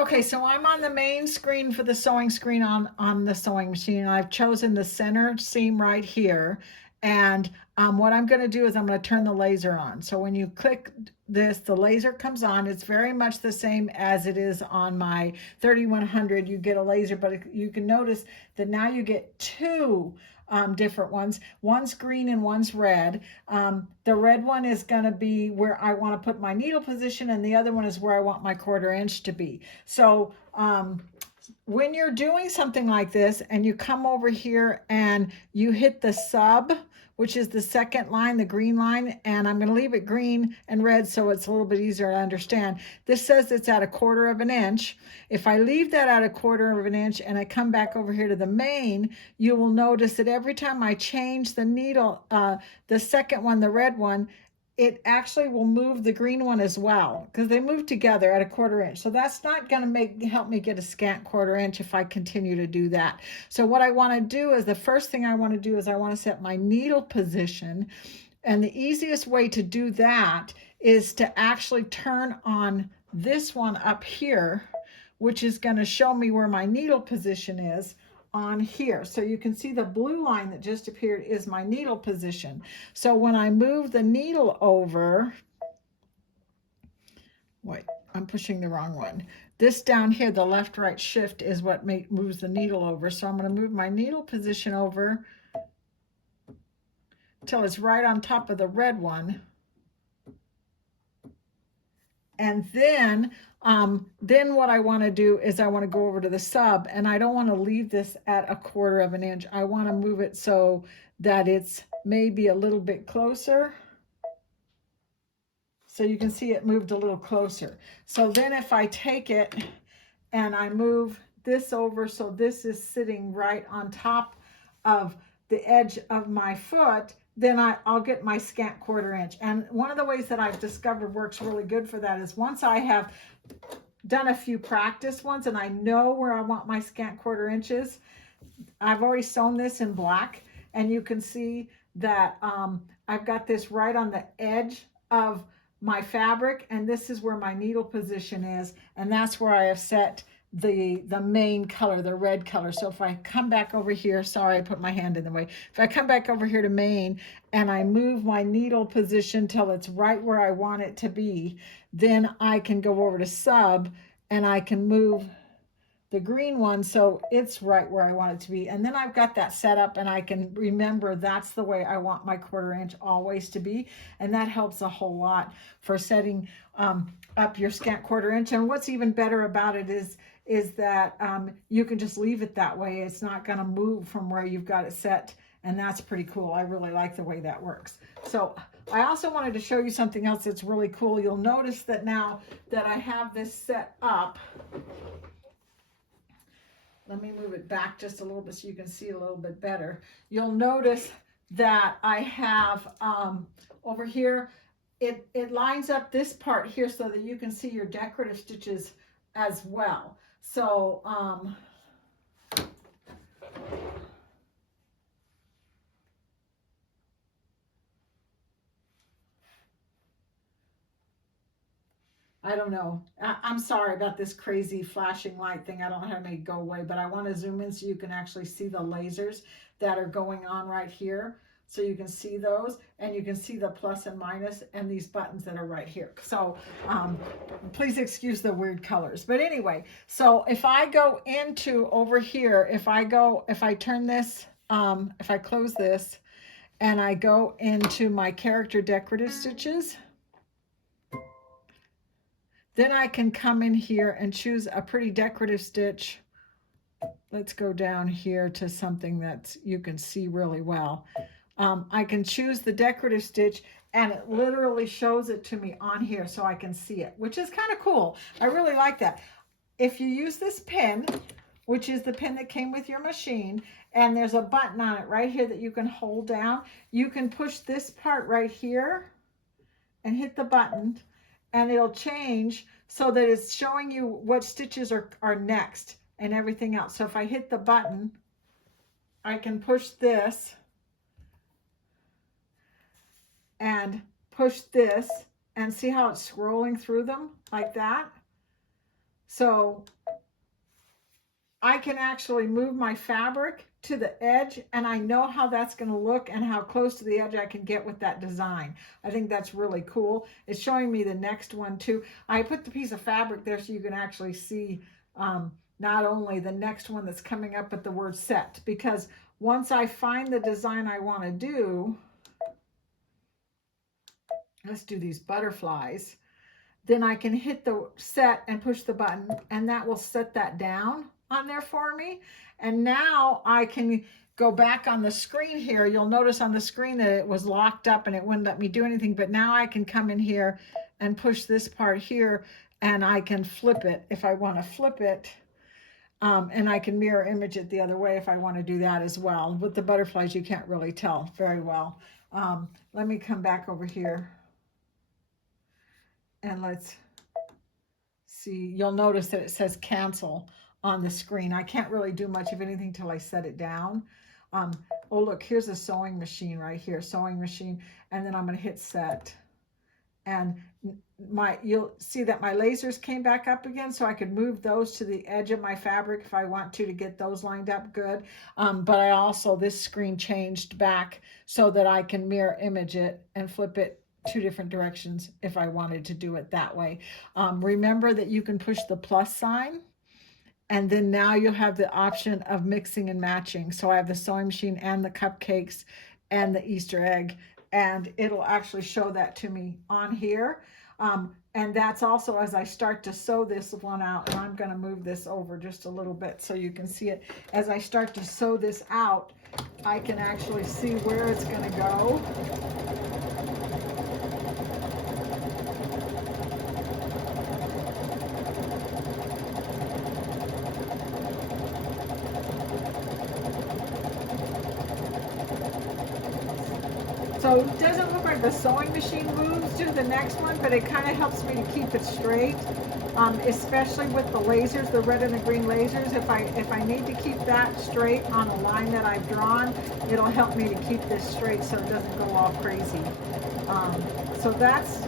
Okay, so I'm on the main screen for the sewing screen on the sewing machine. I've chosen the center seam right here. And what I'm going to do is I'm going to turn the laser on. So when you click this, the laser comes on. It's very much the same as it is on my 3100. You get a laser, but you can notice that now you get two different ones. One's green and one's red. The red one is going to be where I want to put my needle position, and the other one is where I want my 1/4 inch to be. So when you're doing something like this and you come over here and you hit the sub, which is the second line, the green line, and I'm going to leave it green and red so it's a little bit easier to understand. This says it's at 1/4 inch. If I leave that at 1/4 inch and I come back over here to the main, you will notice that every time I change the needle, the second one, the red one, it actually will move the green one as well, because they move together at 1/4 inch. So that's not going to help me get a scant 1/4 inch if I continue to do that. So what I want to do is, the first thing I want to do is I want to set my needle position. And the easiest way to do that is to actually turn on this one up here, which is going to show me where my needle position is on here. So you can see the blue line that just appeared is my needle position. So when I move the needle over, wait, I'm pushing the wrong one. This down here, the left right shift, is what moves the needle over. So I'm going to move my needle position over till it's right on top of the red one. And then what I want to do is I want to go over to the sub, and I don't want to leave this at 1/4 inch. I want to move it so that it's maybe a little bit closer. So you can see it moved a little closer. So then if I take it and I move this over, so this is sitting right on top of the edge of my foot, then I'll get my scant 1/4 inch. And one of the ways that I've discovered works really good for that is, once I have done a few practice ones and I know where I want my scant 1/4 inches, I've already sewn this in black, and you can see that I've got this right on the edge of my fabric, and this is where my needle position is, and that's where I have set the main color, the red color. So if I come back over here, sorry, I put my hand in the way. If I come back over here to main and I move my needle position till it's right where I want it to be, then I can go over to sub and I can move the green one so it's right where I want it to be. And then I've got that set up, and I can remember that's the way I want my 1/4 inch always to be. And that helps a whole lot for setting up your scant 1/4 inch. And what's even better about it is that you can just leave it that way. It's not going to move from where you've got it set. And that's pretty cool. I really like the way that works. So I also wanted to show you something else that's really cool. You'll notice that now that I have this set up, let me move it back just a little bit so you can see a little bit better. You'll notice that I have over here, it lines up this part here so that you can see your decorative stitches as well. So I don't know. I'm sorry about this crazy flashing light thing. I don't know how to make it go away, but I want to zoom in so you can actually see the lasers that are going on right here. So you can see those, and you can see the plus and minus and these buttons that are right here. So please excuse the weird colors. But anyway, so if I go into over here, if I turn this, if I close this and I go into my character decorative stitches, then I can come in here and choose a pretty decorative stitch. Let's go down here to something that you can see really well. I can choose the decorative stitch, and it literally shows it to me on here so I can see it, which is kind of cool. I really like that. If you use this pin, which is the pin that came with your machine, and there's a button on it right here that you can hold down, you can push this part right here and hit the button, and it'll change so that it's showing you what stitches are next and everything else. So if I hit the button, I can push this and push this, and see how it's scrolling through them like that. So I can actually move my fabric to the edge, and I know how that's going to look and how close to the edge I can get with that design. I think that's really cool. It's showing me the next one too. I put the piece of fabric there so you can actually see not only the next one that's coming up, but the word set, because once I find the design I want to do, let's do these butterflies, then I can hit the set and push the button, and that will set that down on there for me. And now I can go back on the screen here. You'll notice on the screen that it was locked up and it wouldn't let me do anything, but now I can come in here and push this part here, and I can flip it if I want to flip it. And I can mirror image it the other way if I want to do that as well. With the butterflies, you can't really tell very well. Let me come back over here. And let's see, you'll notice that it says cancel on the screen. I can't really do much of anything till I set it down. Oh, look, here's a sewing machine right here, sewing machine. And then I'm going to hit set. And you'll see that my lasers came back up again, so I could move those to the edge of my fabric if I want to get those lined up good. But I also, this screen changed back so that I can mirror image it and flip it 2 different directions if I wanted to do it that way. Remember that you can push the plus sign, and then now you'll have the option of mixing and matching. So I have the sewing machine and the cupcakes and the Easter egg, and it'll actually show that to me on here. And that's also as I start to sew this one out, and I'm going to move this over just a little bit so you can see it. As I start to sew this out, I can actually see where it's going to go. So it doesn't look like the sewing machine moves to the next one, but it kind of helps me to keep it straight, especially with the lasers, the red and the green lasers. If I need to keep that straight on a line that I've drawn, it'll help me to keep this straight so it doesn't go all crazy. So that's,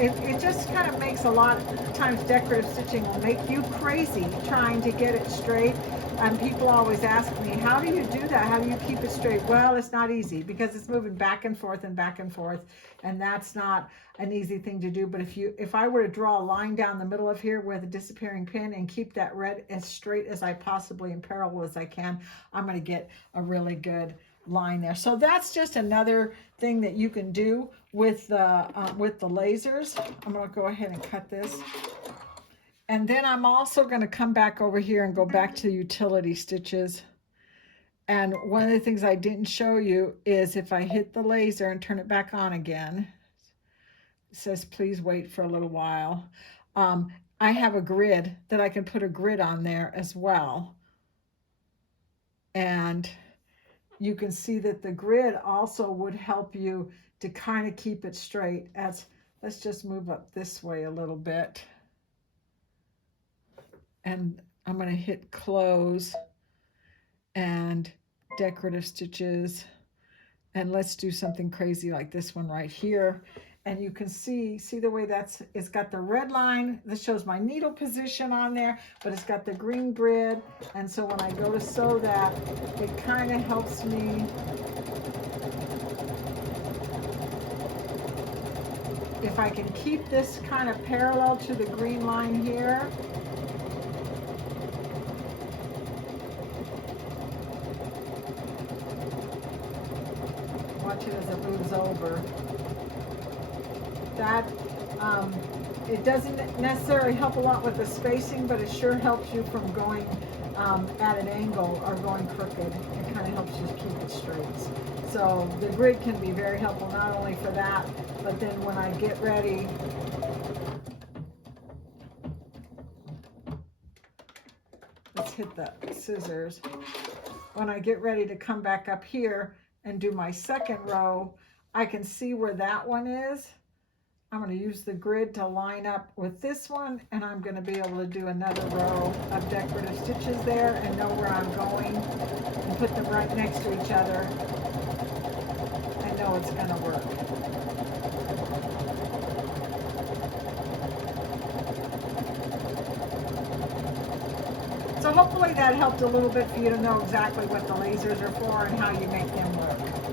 it just kind of makes a lot of times decorative stitching will make you crazy trying to get it straight. And people always ask me, how do you do that? How do you keep it straight? Well, it's not easy because it's moving back and forth, and that's not an easy thing to do. But if I were to draw a line down the middle of here with a disappearing pin and keep that red as straight as I possibly and parallel as I can, I'm going to get a really good line there. So that's just another thing that you can do with the lasers. I'm going to go ahead and cut this. And then I'm also going to come back over here and go back to utility stitches. And one of the things I didn't show you is if I hit the laser and turn it back on again, it says please wait for a little while. I have a grid that I can put a grid on there as well. And you can see that the grid also would help you to kind of keep it straight. Let's just move up this way a little bit. And I'm going to hit close and decorative stitches. And let's do something crazy like this one right here. And you can see the way it's got the red line. This shows my needle position on there, but it's got the green grid. And so when I go to sew that, it kind of helps me. If I can keep this kind of parallel to the green line here, watch it as it moves over. That it doesn't necessarily help a lot with the spacing, but it sure helps you from going at an angle or going crooked. It kind of helps you keep it straight. So the grid can be very helpful not only for that, but then when I get ready, let's hit the scissors. When I get ready to come back up here and do my second row, I can see where that one is. I'm going to use the grid to line up with this one, and I'm going to be able to do another row of decorative stitches there and know where I'm going and put them right next to each other and know it's going to work. So hopefully that helped a little bit for you to know exactly what the lasers are for and how you make them work.